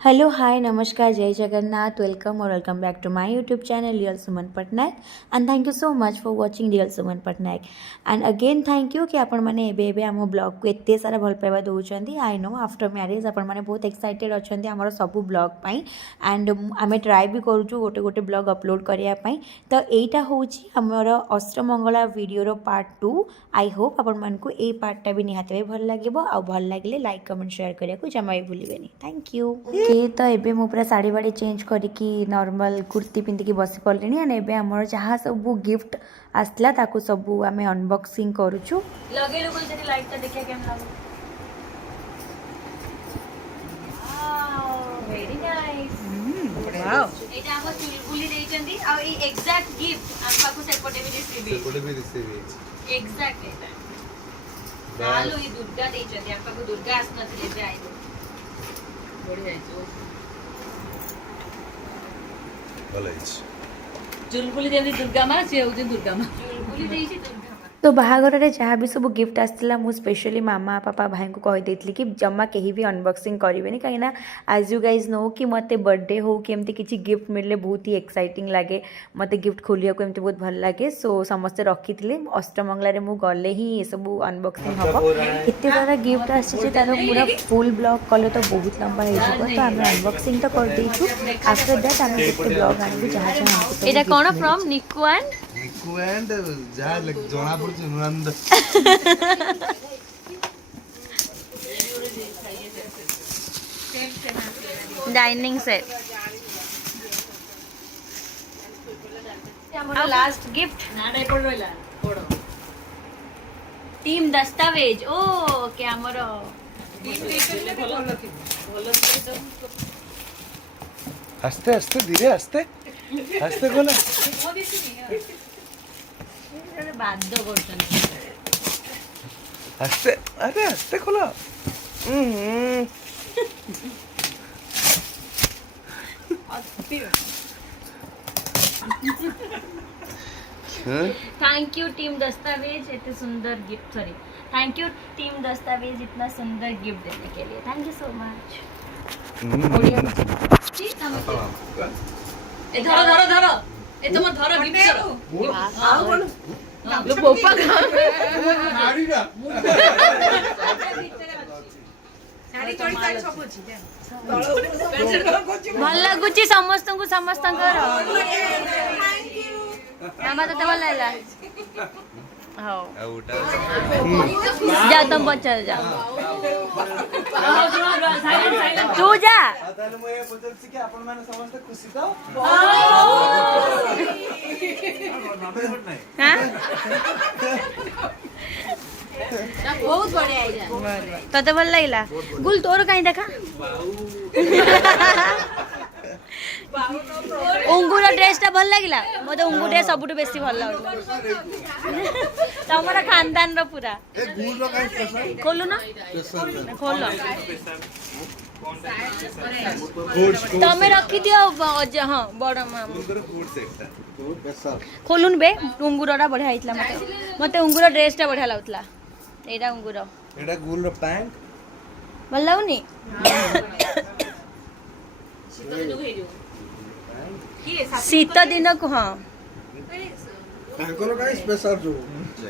hello hi नमस्कार जय Jagannath welcome और welcome back to my YouTube channel real Suman Pattnaik and thank you so much for watching real Suman Pattnaik and again thank you कि आपण मैंने एबे आम ब्लॉग को एत सारा भल पाइबा दौरान आई नो आफ्टर मैरिज आपण मैंने बहुत एक्साइटेड अच्छा आमर सब ब्लॉग एंड आम ट्राए भी करूँ गोटे गोटे ब्लॉग अपलोड करने तो यहीटा हूँ आमर Ashtamangala video part 2 I hope आपण मानकु ए पार्टा भी निहाती भल लगे आ भल लगे लाइक कमेंट शेयर करने को जमा भी भूलें थैंक यू तो एबे मु पूरा साड़ी बाड़ी चेंज करके नॉर्मल कुर्ती पिंधिकी बसी पड़े एंड एबे हमर जहाँ सब गिफ्ट आसला ताकू सब आमे अनबॉक्सिंग करूछु लगे लोग जरी लाइट ता देखिए केम लागो वेरी नाइस वाओ एटा हम चुलबुली देइचंदी आ ई एग्जैक्ट गिफ्ट हम पाकू सेपटे भी रिसीव एग्जैक्ट एटा नालो ई दुर्गा देइचंदी हम पाकू दुर्गा आसनथले जे आइलो बड़ी जाइछो चुलबुली देवी दुर्गा माँ से होउछे दुर्गा माँ चुलबुली देइछि दुर्गा तो बाहागर जहाँ भी सब गिफ्ट आसला मु स्पेशली मामा पापा भाई को कहीदेली कि जमा कहीं भी अनबॉक्सिंग करेंगे कहीं आज यू गाइज नो कि मत बर्थडे हो कि एमती किसी गिफ्ट मिलले बहुत ही एक्साइटिंग लगे मत गिफ्ट खोलिया को एमती बहुत भल लगे सो समस्ते रखी अष्टमंगल मु गले ही ये सब अनबॉक्सिंग हम एत सारा गिफ्ट आसी तार पूरा फुल ब्लॉग कले तो बहुत लंबा हो तो आम अनबॉक्सिंग तो कर देचु आफ्टर दैट आम गोटे ब्लॉग आनबु जहाँ जहाँ एटा कोन फ्रॉम निकू एंड जहाँ जना पड़छ नुनंद डाइनिंग सेट हमर लास्ट गिफ्ट नाडे पडोला पडो टीम दस्तावेज ओ के हमर हस्ते हस्ते धीरे हस्ते हस्ते खोला बाध्य करछन हस्ते अरे हस्ते खोला थैंक यू टीम दस्तावेज इतने सुंदर gift sorry thank you team दस्तावेज इतना सुंदर गिफ्ट देने के लिए थैंक यू सो मच ए धरो धरो धरो ए तुम धरो गिफ्ट करो आओ बोलो लो पोपा गाड़ी ना साड़ी चोरी साड़ी सब अछि भल लागुची समस्त को समस्त कर नामा तो भल लागला हां जा तुम बच्चा जा तू जा ताले मो ए पचलछि कि आपण माने समस्त खुशी तो हां बहुत बढ़िया आइजा तते भल लागला गुल तोर काई देखा उंगुर ड्रेसटा भल लागला मते उंगुर ड्रेस सबुटु बेसी भल लागला तमरा खानदान रो पूरा ए गुल रो काई स्पेशल खोलु ना स्पेशल खोल फूड तमे रखी दियो हां बड़ माम फूड सेट फूड स्पेशल खोलुन बे उंगुरटा बढ़िया आइतला मते उंगुर ड्रेसटा बढ़िया लागतला एटा उंगुर एटा गुल रो पैंट भल लागुनी शीत दिन को हाँ तांकर काई स्पेशल जो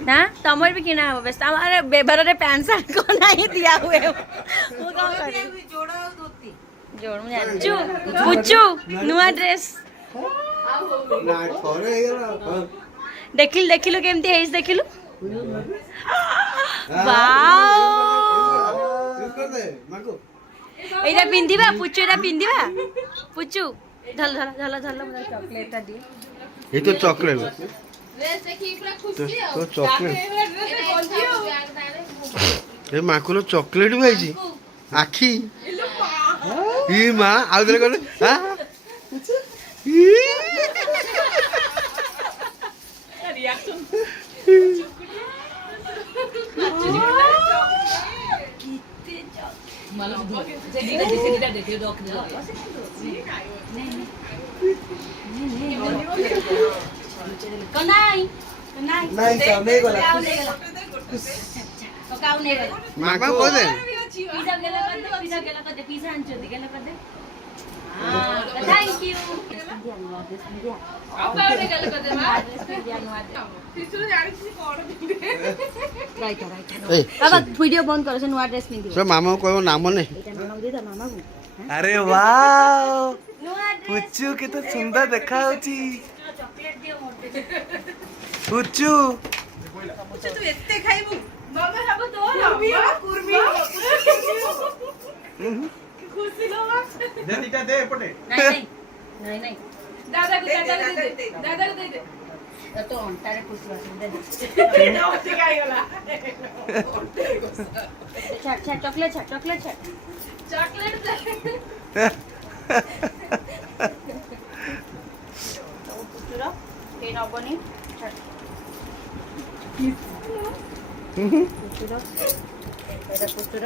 ना तमर भी किना हो बेस्ट हमारे बेबर रे पैंट शर्ट को नहीं दिया हुए वो कौन करे जोड़ा धोती जोड़ में जानचू पुच्चू नुआ ड्रेस ना थोरे हेरा देखिलु केमती हेइस देखिलु वाओ कर दे माको एटा पिंदिबा पुच्चू एटा पिंदिबा पुच्चू धल धल धल धल मुझे चॉकलेट ता दिए ये तो चॉकलेट ड्रेस देखी पूरा खुशी तो चॉकलेट हो ए माकुलो चॉकलेट भी आइजी आखी ई मां आउ दरे कोले हां रिएक्शन कनाई नहीं सब नहीं गला पकाऊ नहीं गला माको को दे पिज्जा गेला कर दे पिज्जा गेला कर दे पिज्जा आंचो दे गेला कर दे ପିନ୍ଧିଆ ନୂଆ ଡ୍ରେସ୍ ପିନ୍ଧିଆ ଆଉ କାଳେ ଗଲେ କଦେ ମା ଡ୍ରେସ୍ ପିନ୍ଧିଆ ନୂଆ ଶିଶୁ ଜାଣିଛି କଣ ପିନ୍ଧେ ରାଇଟ ଏଇ ବାବା ଭିଡ଼ିଓ ବନ୍ଦ କର ସେ ନୂଆ ଡ୍ରେସ୍ ପିନ୍ଧିବ ସେ ମାମାକୁ କହିବ ନାମ ନେ ଏଇଟା ମାମାକୁ ଦେଇଦା ମାମାକୁ ଆରେ ୱାଓ ନୂଆ ପୁଚୁ କେତେ ସୁନ୍ଦର ଦେଖା ଯାଉଛି ଚକଲେଟ୍ ଦିଅ ମୋତେ ପୁଚୁ ତୁ ଏତେ ଖାଇବୁ ବାବା ସବୁ ତୋର କୁର୍ମି ଖୁସି ଲୋ ମା ଦିଟା ଦେ ଏପଟେ ନାଇଁ ଦାଦାକୁ ଦେ ଦାଦାକୁ ଦେ ତ ଅଣ୍ଟାରେ ଖୁସି ଦେ ଏଇଟା ଅଛି ଖାଇଗଲା ଛାଟ ଚକଲେଟ୍ ଛାଟ ଚକଲେଟ୍ ଦେ ସବୁ ପୁତୁର କେହି ନବନି ପୁତୁର ଏଇଟା ପୁତୁର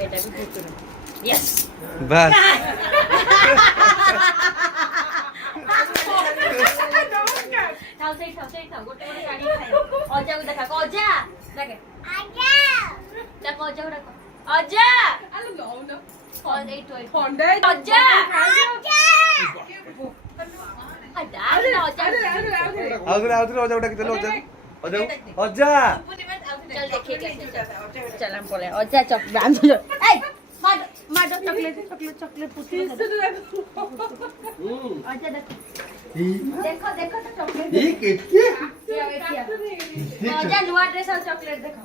ଏଇଟା ବି ପୁତୁର ୟେସ୍ ବାସ୍ ଥାଉ ସେଇ ଥାଉ ଗୋଟେ ଶାଢ଼ୀ ଖାଇବ ଅଜାକୁ ଦେଖା ଅଜା ଦେଖେ ଡାକ ଅଜାକୁ ଡାକ ଅଜା ଆଲୋ ନଉନ ଏଇଠୁ ଥଣ୍ଡା ଅଜା ଆଉଥରେ ଅଜାକୁ ଡାକିଦେଲେ ଅଜା चल हम बोले अजा चॉकलेट माडो चॉकलेट पुतली अजा देखो तो चॉकलेट अजा नुआ ड्रेस और चॉकलेट देखो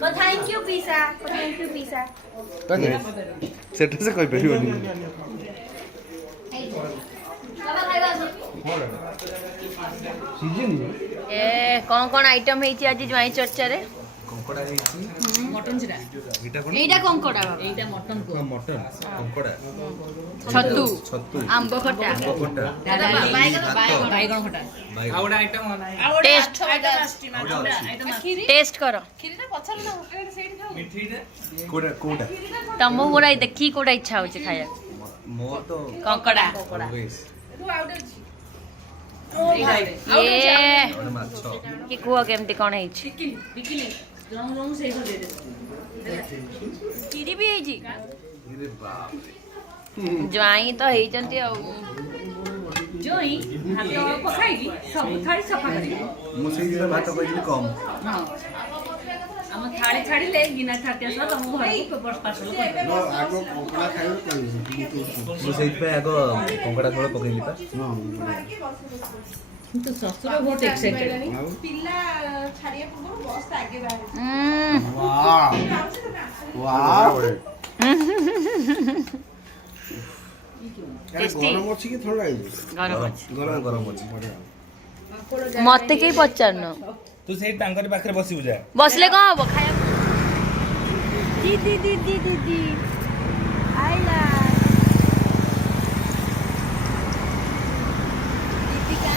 को थैंक यू पिसा ସେଟା ସେ କହିପାରିବନି बाबा खाइबा ए कौन आइटम हेची आज ज्वाई चर्चा रे କଙ୍କଡା ହେଇଛି ମଟନ ଚିରା ଏଇଟା କଣ एटा कंकोड़ा बाबा ଏଇଟା ମଟନ କୁ ମଟନ କଙ୍କଡା छतु ଛତୁ आंब खट्टा କଙ୍କଡା ଦାଦା ବାଇଗଣ ଖଟା ଆଉ ଗୋଟେ ଆଇଟମ टेस्ट टेस्ट करो କ୍ଷୀରିଟା ପଛରେ ନା ସେଇଠି ଖାଉ କୋଉଟା କୋଉଟା तम पूरा देखी कोटा इच्छा होची खाया ମୋ ତ कंकड़ा always ତୁ ଆଉ ଗୋଟେ ଅଛି ये ଗୋଟେ ମାଛ कि कुह केमती कौन हेची ବିକିଲି ରଙ୍ଗ ରଙ୍ଗ ସେଇଠୁ ଦେଇ ଦେ କ୍ଷୀରି ବି ହେଇଛି ଇରେ ବାପ ज्वाई तो ହେଇଛନ୍ତି ଆଉ ଜୋଇ ହାତ ପକାଇକି ସବୁ ଥାଳି ସଫା କରିବି ମୁଁ ସେଇଦିନ ଭାତ କହିଥିଲି କମ ହଁ ଆମ ଥାଳି ଛାଡ଼ିଲେ ଗିନା ଥାଟିଆ ସହ ତମ ଘରକୁ ପାର୍ସଲ କରିବି ଆଗ କଙ୍କଡା ଖାଇବ ମୁଁ ସେଇଥିପାଇଁ ଆଗ କଙ୍କଡା ଝୋଳ ପକେଇଲି ପା କିନ୍ତୁ ଶ୍ୱଶୁର ବହୁତ ଏକ୍ସାଇଟେଡ୍ ପିଲା ଛାଡିବା ପୂର୍ବରୁ ବସ୍ ଆଗେ ବାହାରେ ଗରମ ଅଛି କି ଥଣ୍ଡା ହେଇଛି ଗରମ ଅଛି ଗରମ ଅଛି ମତେ କେହି ପଚାରୁନ ତୁ ସେଇ ତାଙ୍କରି ପାଖରେ ବସିବୁ ଯା ବସିଲେ କଣ ହବ ଖାଇବା ଦିଦି ଆଇଲା ଦିଦି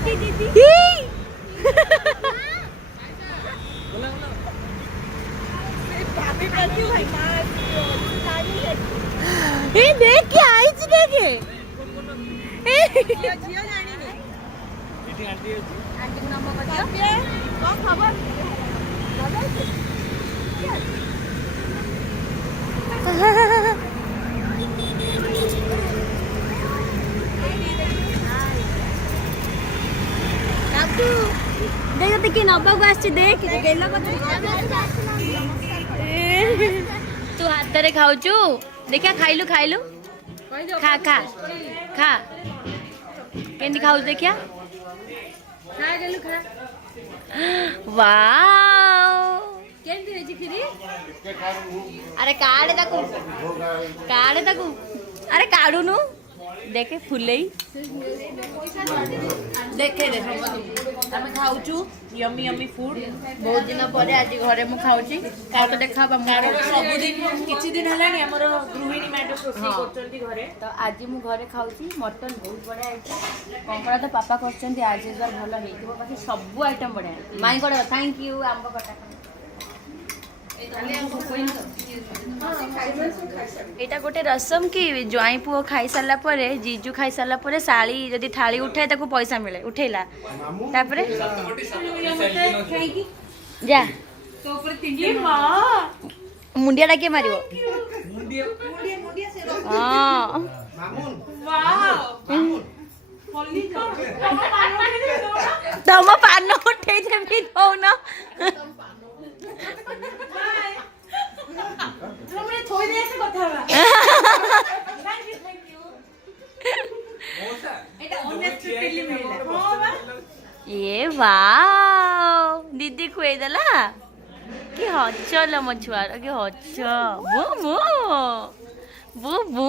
କାଇଁ ଦିଦି ए देख के आई छी देखे आंटी नंबर बता कौन खबर देख देखी नबाक आस देख तू हाथ रे खाऊचु देखा खाइलु खा खा खा केंदी खाऊ देखिया वाओ କେମିତି ହେଇଛି କ୍ଷୀରି अरे काढ़े ताकू अरे काढ़ुनु देखे फुलेई ଦେଖେ ଆମେ ଖାଉଛୁ ୟମି ୟମି ଫୁଡ बहुत दिन पर आज घरे मु खाऊची का तो देखा କାରଣ ସବୁଦିନ କିଛି ଦିନ ହେଲାଣି ଆମର ଗୃହିଣୀ ମ୍ୟାଡମ୍ ରୋଷେଇ କରୁଛନ୍ତି ଘରେ तो आज मु घरे खाऊची मटन बहुत बढ़िया है कंकड़ा तो पापा करछंती आज इस बार भलो हेतिबो बाकी सब आइटम बढ़िया माई कोड थैंक यू आंब कटा एटा गोटे रसम की ज्वाई पुओ खाई सारला परे जीजू खाई सारला परे साली जदी थाली उठाए ताको पैसा मिले उठेला तापरे जा तो ଉପରେ ତିନି ମା मुंडिया डाके मारिबो ମୁଣ୍ଡିଆ ମୁଣ୍ଡିଆ ସେ ହଁ ତମ ପାନ ଉଠେଇ ଦେବି ଦଉନ ଥୋଇ ଦେଇ ଆସେ କଥା ହେବା ଏଇଟା ଅନଏକ୍ସପେକ୍ଟେଡଲି ମିଳିଲା ହଁ ବା ଏ वाओ दीदी खुएदेला कि हचल मो छुआर कि हच बु बु बु बु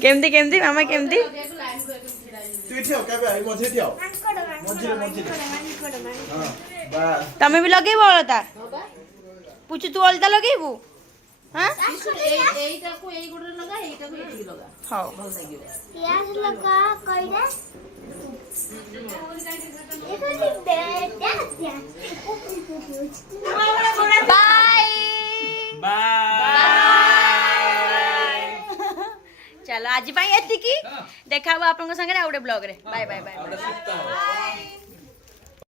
केमती केमती मामा केमती तमे भी लगेब अलता पूछू तू अलता लगेबू हाँ এইটাକୁ এই গোড়ে লগা এইটাକୁ এইଠି লগা हाँ ଭଲ ଲାଗିବ प्याज लगा कइरा एखनि बेटा बाय बाय चलो आज एतिकी देखा आपन संगे आ ब्लॉग रे बाय बाय बाय सप्ताह